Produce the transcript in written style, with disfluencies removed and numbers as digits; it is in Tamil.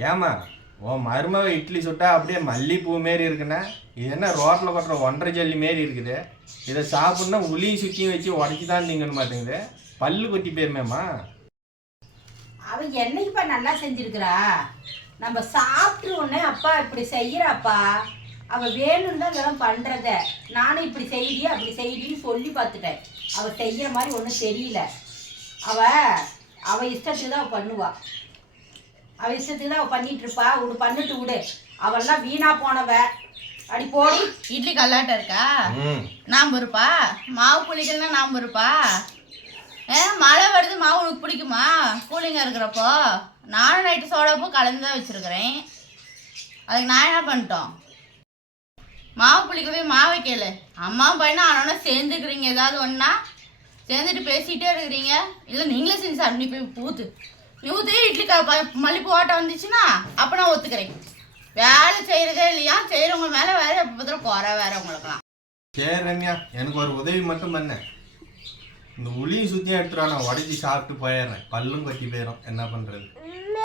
ஏமா உன் மருமக இட்லி சுட்டா அப்படியே மல்லிப்பூ மாரி இருக்குன்னா இது என்ன ரோட்டில் கொட்டுற ஒன்றரை ஜல்லி மாரி இருக்குது. இதை சாப்பிட்னா உளியும் சுற்றியும் வச்சு உடச்சி தான் திங்கணும் மாட்டேங்குது. பல்லு கொட்டி போயிருமேம்மா. அவன் என்னைக்குப்பா நல்லா செஞ்சிருக்கிறா. நம்ம சாப்பிட்டு உடனே அப்பா இப்படி செய்யறாப்பா, அவ வேணும்னு தான் இதெல்லாம் பண்றத. நானும் இப்படி செய்யி அப்படி செய்யின்னு சொல்லி பார்த்துட்டேன். அவ செய்யற மாதிரி ஒன்றும் தெரியல. அவ இஷ்டத்துக்கு தான் அவ பண்ணுவா. அவ இஷ்டத்துக்கு தான் அவ பண்ணிட்டு இருப்பா. விடு, பண்ணிட்டு விடு. அவெல்லாம் வீணா போனவ. அடி போடி. இட்லி கல்லாட்ட இருக்கா? நாம இருப்பா. மாவு புளிக்கலாம் நாம இருப்பா. மழை வருது, மாவு உனக்கு பிடிக்குமா? கூலிங்காக இருக்கிறப்போ நானும் நைட்டு சோடாப்போ கலந்து தான் வச்சுருக்கிறேன். அதுக்கு நான் என்ன பண்ணிட்டோம்? மாவு புளிக்கவே மாவை கேளு. அம்மாவும் பையனா ஆனோன்னா சேர்ந்துக்கிறீங்க. ஏதாவது ஒன்றா சேர்ந்துட்டு பேசிகிட்டே இருக்கிறீங்க. இல்லை நீங்களே செஞ்சு சார். நீ போய் ஊற்று. நீ ஊற்றி இட்லி மல்லிப்பூ ஓட்டம் வந்துச்சுன்னா அப்போ நான் ஒத்துக்கிறேன். வேலை செய்கிறதே இல்லையா? செய்கிறவங்க மேலே வேலை எப்போ பார்த்தாலும் குறை வேற உங்களுக்குலாம். சரி ரம்யா, எனக்கு ஒரு உதவி மட்டும் பண்ண. இந்த உளியும் சுற்றியும் எடுத்துருவா, நான் உடச்சி சாப்பிட்டு போயிடுறேன். பல்லும் கட்டி போயிடும். என்ன பண்ணுறது?